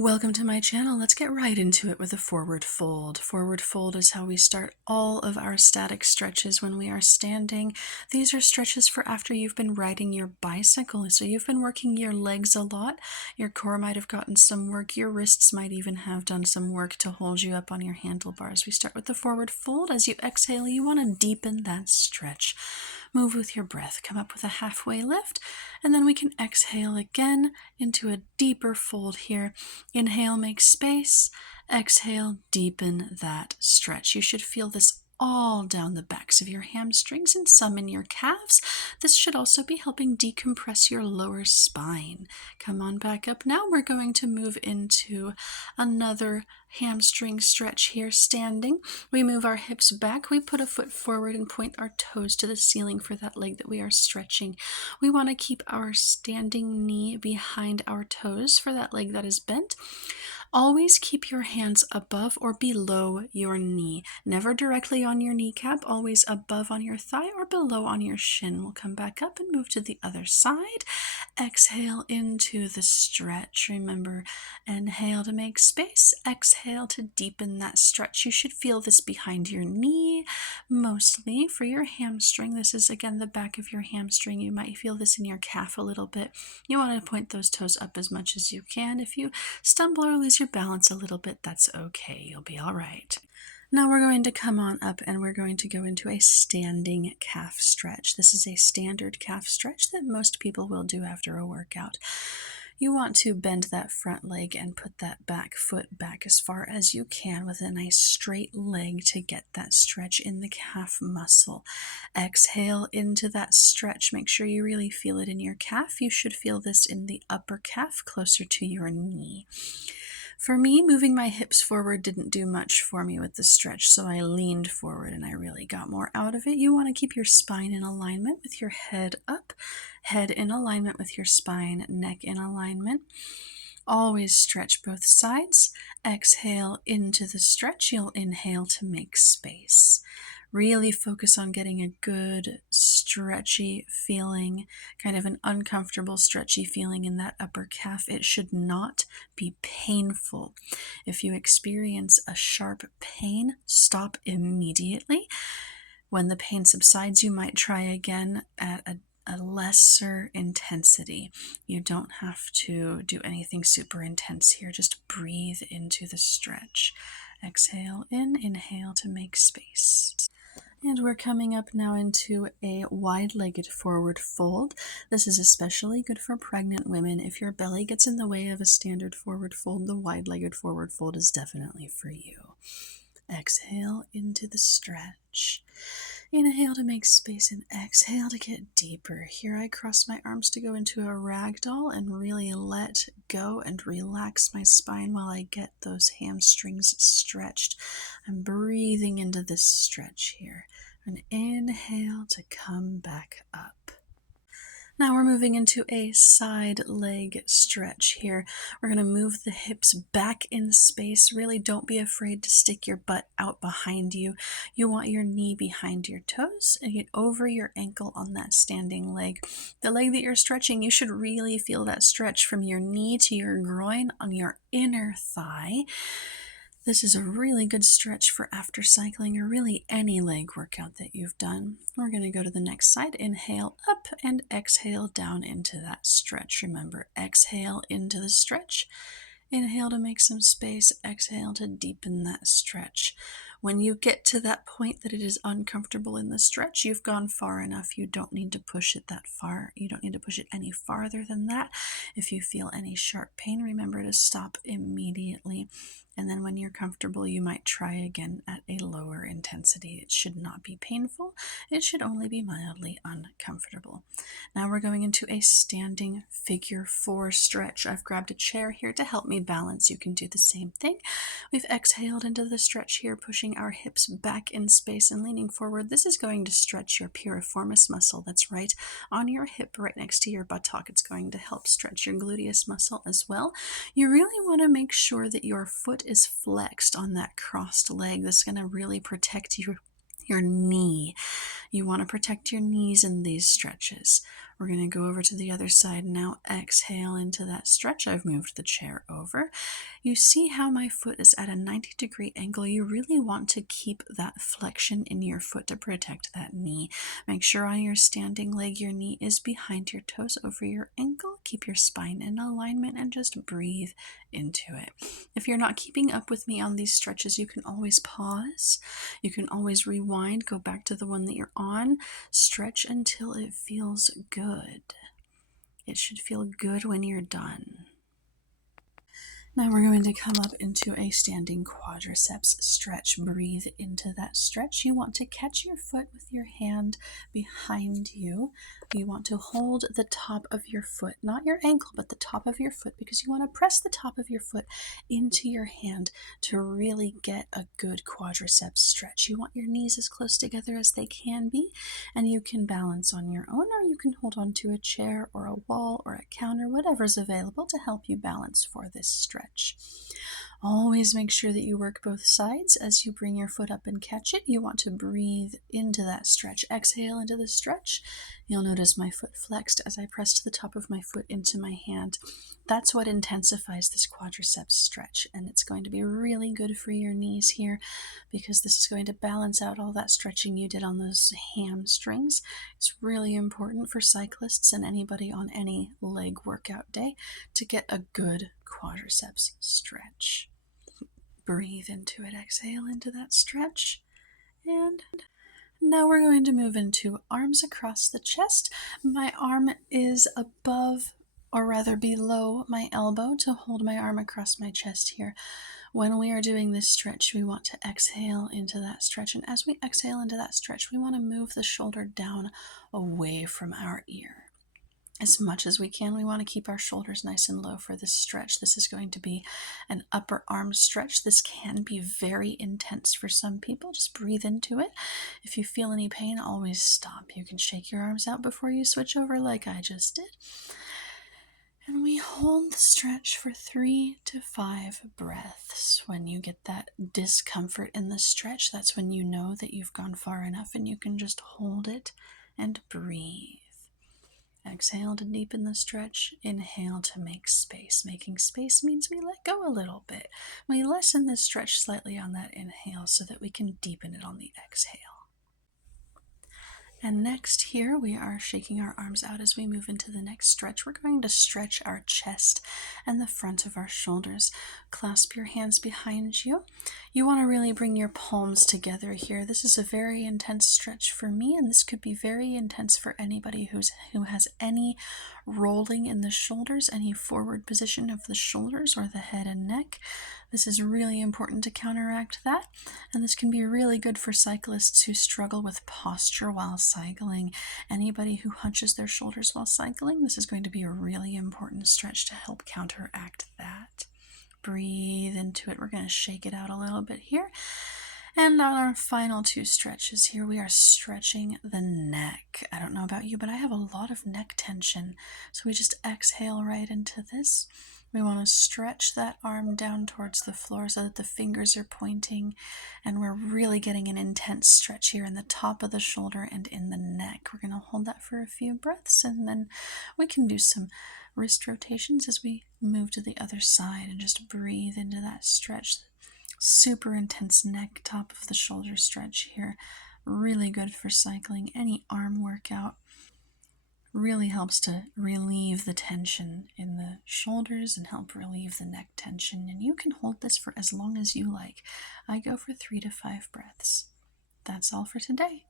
Welcome to my channel. Let's get right into it with a forward fold. Forward fold is how we start all of our static stretches when we are standing. These are stretches for after you've been riding your bicycle. So you've been working your legs a lot. Your core might have gotten some work. Your wrists might even have done some work to hold you up on your handlebars. We start with the forward fold. As you exhale, you want to deepen that stretch. Move with your breath. Come up with a halfway lift, and then we can exhale again into a deeper fold here. Inhale, make space. Exhale, deepen that stretch. You should feel this all down the backs of your hamstrings and some in your calves. This should also be helping decompress your lower spine. Come on back up. Now we're going to move into another hamstring stretch here, standing. We move our hips back. We put a foot forward and point our toes to the ceiling for that leg that we are stretching. We want to keep our standing knee behind our toes for that leg that is bent. Always keep your hands above or below your knee. Never directly on your kneecap, always above on your thigh or below on your shin. We'll come back up and move to the other side. Exhale into the stretch. Remember, inhale to make space. Exhale to deepen that stretch. You should feel this behind your knee, mostly for your hamstring. This is, again, the back of your hamstring. You might feel this in your calf a little bit. You want to point those toes up as much as you can. If you stumble or lose your balance a little bit, that's okay. You'll be all right. Now we're going to come on up and we're going to go into a standing calf stretch. This is a standard calf stretch that most people will do after a workout. You want to bend that front leg and put that back foot back as far as you can with a nice straight leg to get that stretch in the calf muscle. Exhale into that stretch. Make sure you really feel it in your calf. You should feel this in the upper calf closer to your knee. For me, moving my hips forward didn't do much for me with the stretch, so I leaned forward and I really got more out of it. You want to keep your spine in alignment with your head up, head in alignment with your spine, neck in alignment. Always stretch both sides. Exhale into the stretch. You'll inhale to make space. Really focus on getting a good stretchy feeling, kind of an uncomfortable stretchy feeling in that upper calf. It should not be painful. If you experience a sharp pain, stop immediately. When the pain subsides, you might try again at a lesser intensity. You don't have to do anything super intense here. Just breathe into the stretch. Exhale in, inhale to make space. And we're coming up now into a wide-legged forward fold. This is especially good for pregnant women. If your belly gets in the way of a standard forward fold, the wide-legged forward fold is definitely for you. Exhale into the stretch. Inhale to make space and exhale to get deeper. Here I cross my arms to go into a ragdoll and really let go and relax my spine while I get those hamstrings stretched. I'm breathing into this stretch here. And inhale to come back up. Now we're moving into a side leg stretch here. We're going to move the hips back in space. Really don't be afraid to stick your butt out behind you. You want your knee behind your toes and get over your ankle on that standing leg. The leg that you're stretching, you should really feel that stretch from your knee to your groin on your inner thigh. This is a really good stretch for after cycling or really any leg workout that you've done. We're going to go to the next side. Inhale up and exhale down into that stretch. Remember, exhale into the stretch. Inhale to make some space. Exhale to deepen that stretch. When you get to that point that it is uncomfortable in the stretch, you've gone far enough. You don't need to push it that far. You don't need to push it any farther than that. If you feel any sharp pain, remember to stop immediately. And then when you're comfortable, you might try again at a lower intensity. It should not be painful. It should only be mildly uncomfortable. Now we're going into a standing figure 4 stretch. I've grabbed a chair here to help me balance. You can do the same thing. We've exhaled into the stretch here, pushing our hips back in space and leaning forward. This is going to stretch your piriformis muscle that's right on your hip, right next to your buttock. It's going to help stretch your gluteus muscle as well. You really want to make sure that your foot is flexed on that crossed leg. That's going to really protect your knee. You want to protect your knees in these stretches. We're going to go over to the other side now. Exhale into that stretch. I've moved the chair over. You see how my foot is at a 90-degree angle. You really want to keep that flexion in your foot to protect that knee. Make sure on your standing leg, your knee is behind your toes over your ankle. Keep your spine in alignment and just breathe into it. If you're not keeping up with me on these stretches, you can always pause. You can always rewind, go back to the one that you're on, stretch until it feels good. It should feel good when you're done. Now we're going to come up into a standing quadriceps stretch. Breathe into that stretch. You want to catch your foot with your hand behind you. You want to hold the top of your foot, not your ankle, but the top of your foot, because you want to press the top of your foot into your hand to really get a good quadriceps stretch. You want your knees as close together as they can be, and you can balance on your own, or you can hold on to a chair or a wall or a counter, whatever's available to help you balance for this stretch. Always make sure that you work both sides as you bring your foot up and catch it. You want to breathe into that stretch. Exhale into the stretch. You'll notice my foot flexed as I pressed the top of my foot into my hand. That's what intensifies this quadriceps stretch, and it's going to be really good for your knees here because this is going to balance out all that stretching you did on those hamstrings. It's really important for cyclists and anybody on any leg workout day to get a good quadriceps stretch. Breathe into it, exhale into that stretch, and now we're going to move into arms across the chest. My arm is above, or rather below, my elbow to hold my arm across my chest here. When we are doing this stretch, we want to exhale into that stretch, and as we exhale into that stretch, we want to move the shoulder down away from our ear. As much as we can, we want to keep our shoulders nice and low for this stretch. This is going to be an upper arm stretch. This can be very intense for some people. Just breathe into it. If you feel any pain, always stop. You can shake your arms out before you switch over like I just did. And we hold the stretch for 3 to 5 breaths. When you get that discomfort in the stretch, that's when you know that you've gone far enough and you can just hold it and breathe. Exhale to deepen the stretch. Inhale to make space. Making space means we let go a little bit. We lessen the stretch slightly on that inhale so that we can deepen it on the exhale. And next here, we are shaking our arms out as we move into the next stretch. We're going to stretch our chest and the front of our shoulders. Clasp your hands behind you. You want to really bring your palms together here. This is a very intense stretch for me, and this could be very intense for anybody who has any rolling in the shoulders, any forward position of the shoulders or the head and neck. This is really important to counteract that, and this can be really good for cyclists who struggle with posture while cycling. Anybody who hunches their shoulders while cycling, this is going to be a really important stretch to help counteract that. Breathe into it. We're going to shake it out a little bit here. And on our final 2 stretches here, we are stretching the neck. I don't know about you, but I have a lot of neck tension. So we just exhale right into this. We want to stretch that arm down towards the floor so that the fingers are pointing, and we're really getting an intense stretch here in the top of the shoulder and in the neck. We're going to hold that for a few breaths, and then we can do some wrist rotations as we move to the other side and just breathe into that stretch. Super intense neck, top of the shoulder stretch here. Really good for cycling. Any arm workout really helps to relieve the tension in the shoulders and help relieve the neck tension. And you can hold this for as long as you like. I go for 3 to 5 breaths. That's all for today.